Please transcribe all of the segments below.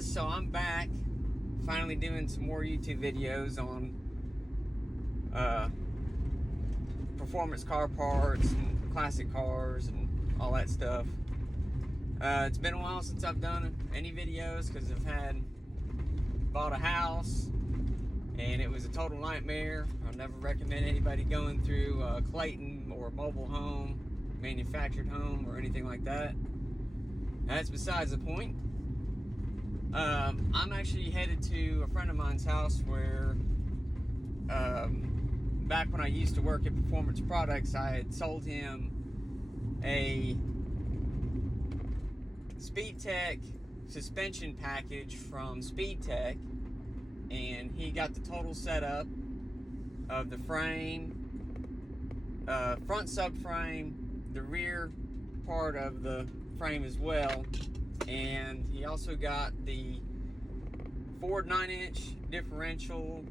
guys, so I'm back finally doing some more YouTube videos on performance car parts and classic cars and all that stuff. It's been a while since I've done any videos because bought a house and it was a total nightmare. I'll never recommend anybody going through Clayton or a mobile home, manufactured home, or anything like that. That's besides the point. I'm actually headed to a friend of mine's house where back when I used to work at Performance Products, I had sold him a speedtech suspension package from speedtech, and he got the total setup of the frame, front subframe, the rear part of the frame as well, and he also got the Ford 9-inch differential.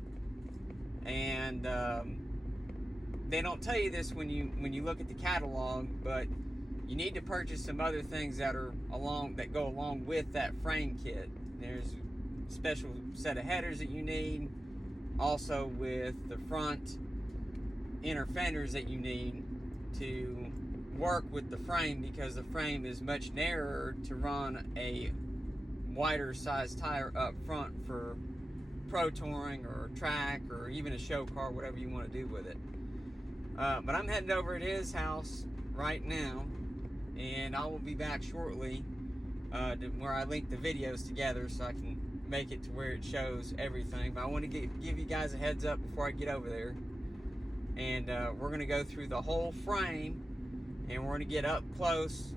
And they don't tell you this when you look at the catalog, but you need to purchase some other things that go along with that frame kit. There's a special set of headers that you need, also with the front inner fenders that you need to work with the frame, because the frame is much narrower to run a wider size tire up front for pro touring or track or even a show car, whatever you want to do with it. But I'm heading over at his house right now, and I will be back shortly to where I link the videos together so I can make it to where it shows everything. But I want to give you guys a heads up before I get over there, and we're going to go through the whole frame, and we're going to get up close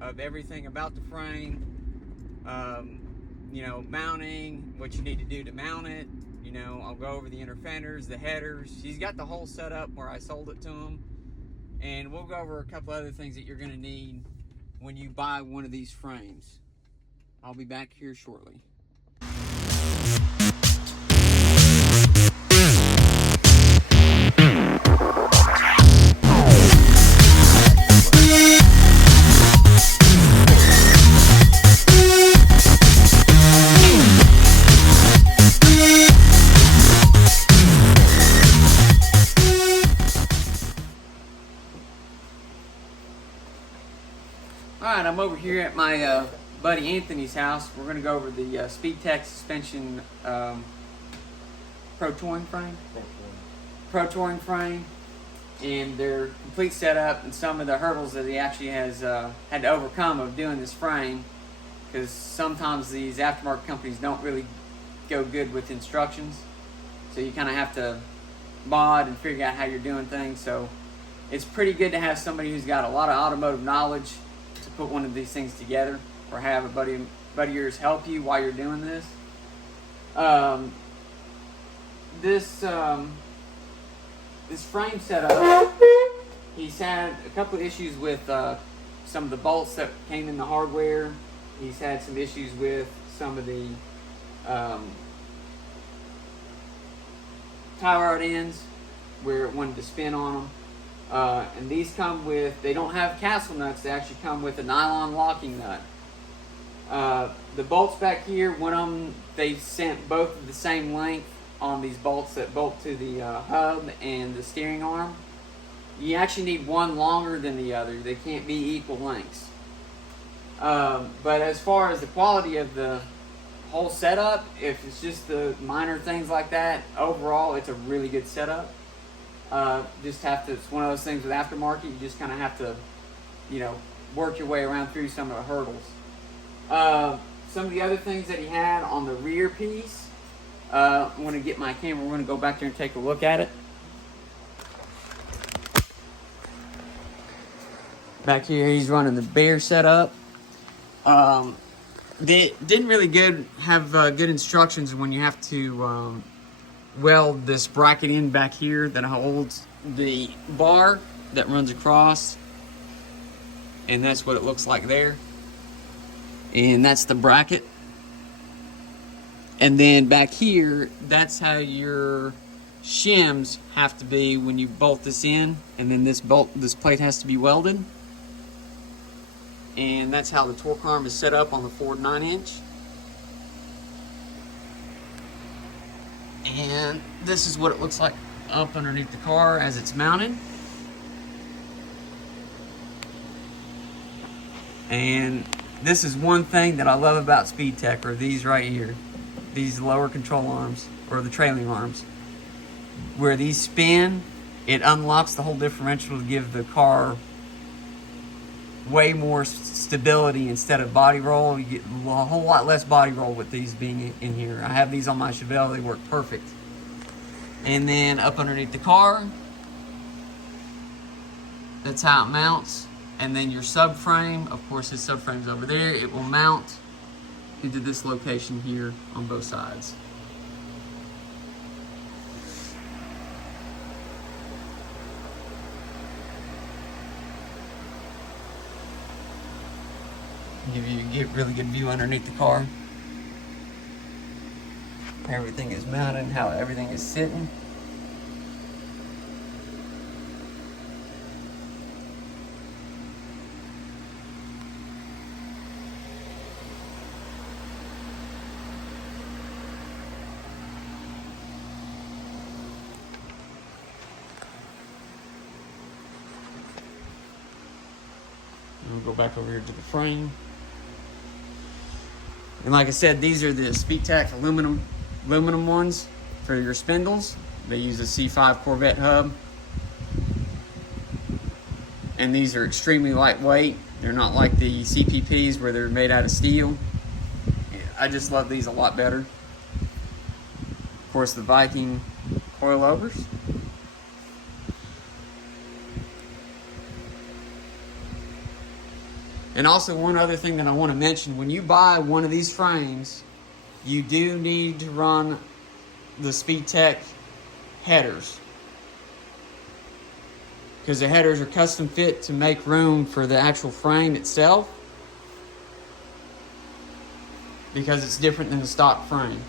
of everything about the frame. You know, mounting, what you need to do to mount it. You know, I'll go over the inner fenders, the headers. He's got the whole setup where I sold it to him. And we'll go over a couple other things that you're going to need when you buy one of these frames. I'll be back here shortly. Alright, I'm over here at my buddy Anthony's house. We're going to go over the speedtech suspension pro touring frame and their complete setup and some of the hurdles that he actually has had to overcome of doing this frame, because sometimes these aftermarket companies don't really go good with instructions, so you kind of have to mod and figure out how you're doing things. So it's pretty good to have somebody who's got a lot of automotive knowledge to put one of these things together, or have a buddy of yours help you while you're doing this. This frame setup, he's had a couple of issues with some of the bolts that came in the hardware. He's had some issues with some of the tie rod ends where it wanted to spin on them. And these come with, they don't have castle nuts, they actually come with a nylon locking nut. The bolts back here, one of them, they sent both of the same length on these bolts that bolt to the hub and the steering arm. You actually need one longer than the other. They can't be equal lengths. But as far as the quality of the whole setup, if it's just the minor things like that, overall it's a really good setup. It's one of those things with aftermarket, you just kind of have to, you know, work your way around through some of the hurdles. Some of the other things that he had on the rear piece, I'm going to get my camera, we're going to go back there and take a look at it. Back here he's running the Bear setup. They didn't really have good instructions when you have to weld this bracket in back here that holds the bar that runs across, and that's what it looks like there, and that's the bracket. And then back here, that's how your shims have to be when you bolt this in, and then this plate has to be welded. And that's how the torque arm is set up on the Ford 9-inch. then this is what it looks like up underneath the car as it's mounted. And this is one thing that I love about SpeedTech, are these right here, these lower control arms, or the trailing arms. Where these spin, it unlocks the whole differential to give the car way more stability instead of body roll. You get a whole lot less body roll with these being in here. I have these on my Chevelle, they work perfect. And then up underneath the car, that's how it mounts. And then your subframe, of course his subframe's over there, it will mount into this location here on both sides. Give you a really good view underneath the car. Everything is mounted, how everything is sitting. We'll go back over here to the frame. And like I said, these are the SpeedTech aluminum ones for your spindles. They use a C5 Corvette hub. And these are extremely lightweight. They're not like the CPPs where they're made out of steel. I just love these a lot better. Of course, the Viking coilovers. And also one other thing that I want to mention, when you buy one of these frames, you do need to run the SpeedTech headers. Because the headers are custom fit to make room for the actual frame itself. Because it's different than the stock frame.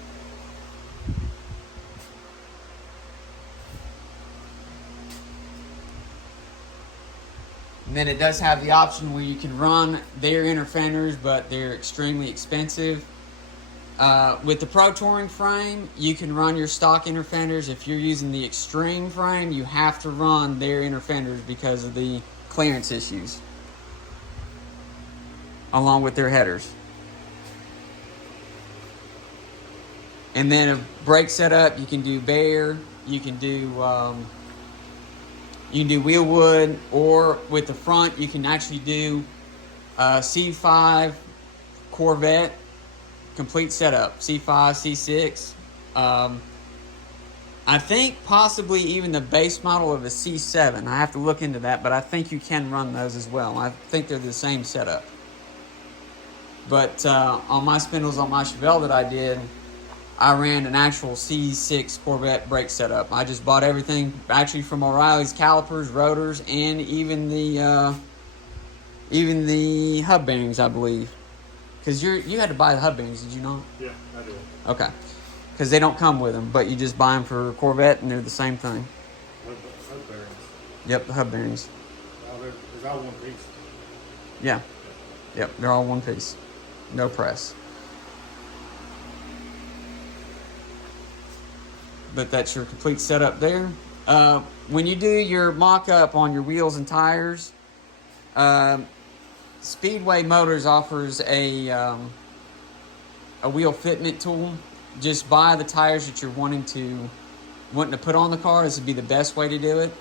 And then it does have the option where you can run their inner fenders, but they're extremely expensive. With the Pro Touring frame, you can run your stock inner fenders. If you're using the Extreme frame, you have to run their inner fenders because of the clearance issues, along with their headers. And then a brake setup, you can do bare, you can do wheel wood, or with the front, you can actually do C5 Corvette complete setup, C5, C6. I think possibly even the base model of a C7. I have to look into that, but I think you can run those as well. I think they're the same setup. But on my spindles on my Chevelle that I did, I ran an actual C6 Corvette brake setup. I just bought everything actually from O'Reilly's, calipers, rotors, and even the hub bearings, I believe. Because you had to buy the hub bearings, did you not? Yeah, I did. Okay. Because they don't come with them, but you just buy them for Corvette, and they're the same thing. Hub bearings. Yep, the hub bearings. They're all one piece. Yeah. Yep, they're all one piece. No press. But that's your complete setup there. When you do your mock-up on your wheels and tires, Speedway Motors offers a wheel fitment tool. Just buy the tires that you're wanting to put on the car. This would be the best way to do it.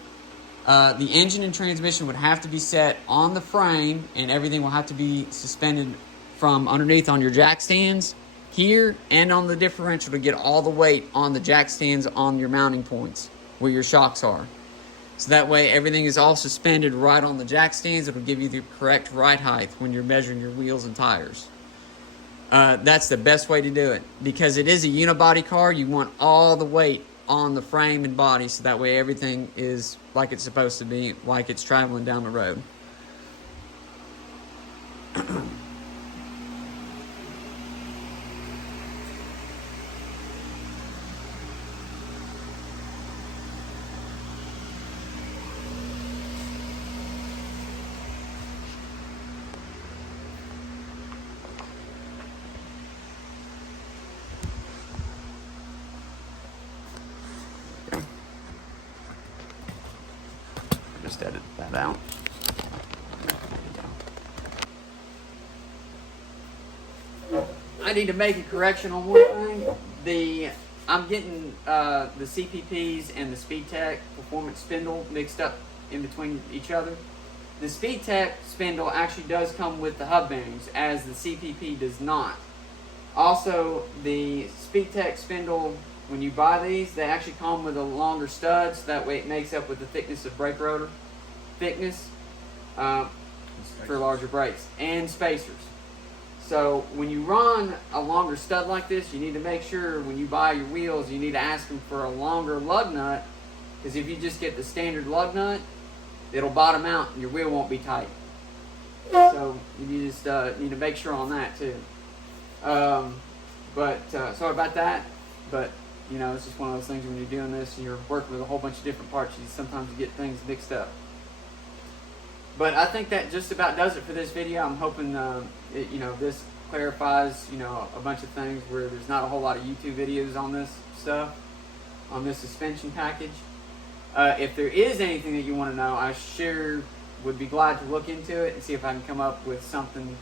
The engine and transmission would have to be set on the frame, and everything will have to be suspended from underneath on your jack stands here and on the differential to get all the weight on the jack stands on your mounting points where your shocks are. So that way everything is all suspended right on the jack stands. It'll give you the correct ride height when you're measuring your wheels and tires. That's the best way to do it. Because it is a unibody car, you want all the weight on the frame and body, so that way everything is like it's supposed to be, like it's traveling down the road. just edit that out. I need to make a correction on one thing. I'm getting the CPPs and the SpeedTech performance spindle mixed up in between each other. The SpeedTech spindle actually does come with the hub bearings, as the CPP does not. Also, the SpeedTech spindle, when you buy these, they actually come with a longer stud, so that way it makes up with the thickness of brake rotor thickness for larger brakes, and spacers. So when you run a longer stud like this, you need to make sure when you buy your wheels, you need to ask them for a longer lug nut, because if you just get the standard lug nut, it'll bottom out and your wheel won't be tight. So you just need to make sure on that too. Sorry about that, but you know, it's just one of those things when you're doing this and you're working with a whole bunch of different parts, sometimes you get things mixed up. But I think that just about does it for this video. I'm hoping this clarifies a bunch of things where there's not a whole lot of YouTube videos on this stuff, on this suspension package. If there is anything that you want to know, I sure would be glad to look into it and see if I can come up with something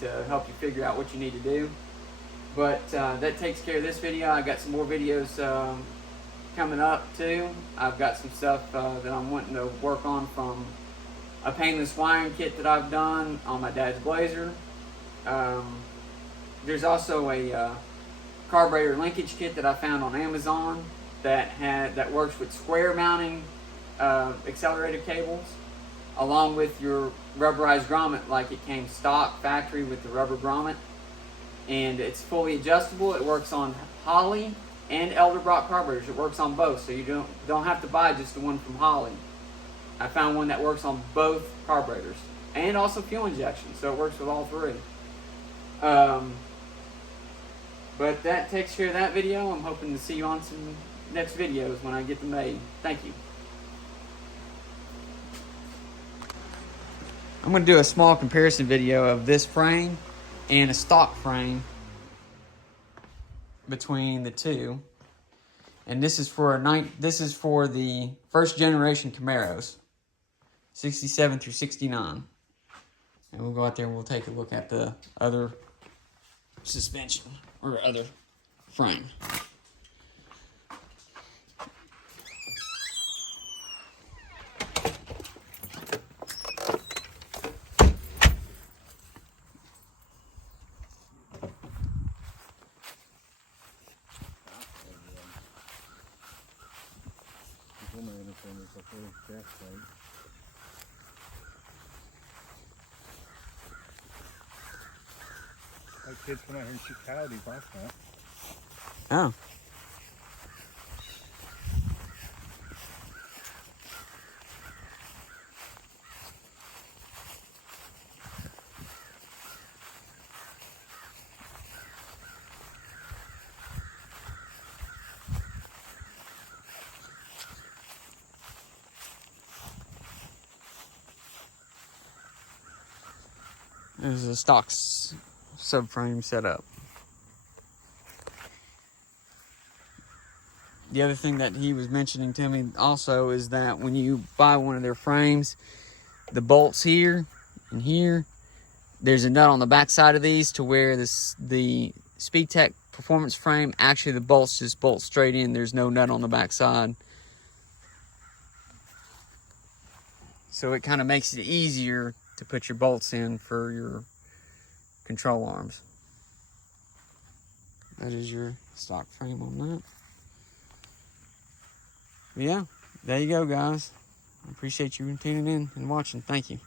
to help you figure out what you need to do. But that takes care of this video. I got some more videos coming up too. I've got some stuff that I'm wanting to work on from a painless wiring kit that I've done on my dad's Blazer. There's also a carburetor linkage kit that I found on Amazon that works with square mounting accelerator cables, along with your rubberized grommet, like it came stock factory with the rubber grommet, and it's fully adjustable. It works on Holley and Elderbrock carburetors. It works on both, so you don't have to buy just the one from Holley. I found one that works on both carburetors and also fuel injection, so it works with all three. But that takes care of that video. I'm hoping to see you on some next videos when I get them made. Thank you. I'm going to do a small comparison video of this frame and a stock frame between the two. And this is for the first generation Camaros, 67 through 69. And we'll go out there and we'll take a look at the other suspension or other frame. Like kids come out here and shoot coyotes last night. Oh. This is a stock subframe setup. The other thing that he was mentioning to me also is that when you buy one of their frames, the bolts here and here, there's a nut on the back side of these to where the SpeedTech performance frame, actually the bolts just bolt straight in. There's no nut on the back side. So it kind of makes it easier to put your bolts in for your control arms. That is your stock frame on that. But yeah, there you go, guys. I appreciate you tuning in and watching. Thank you.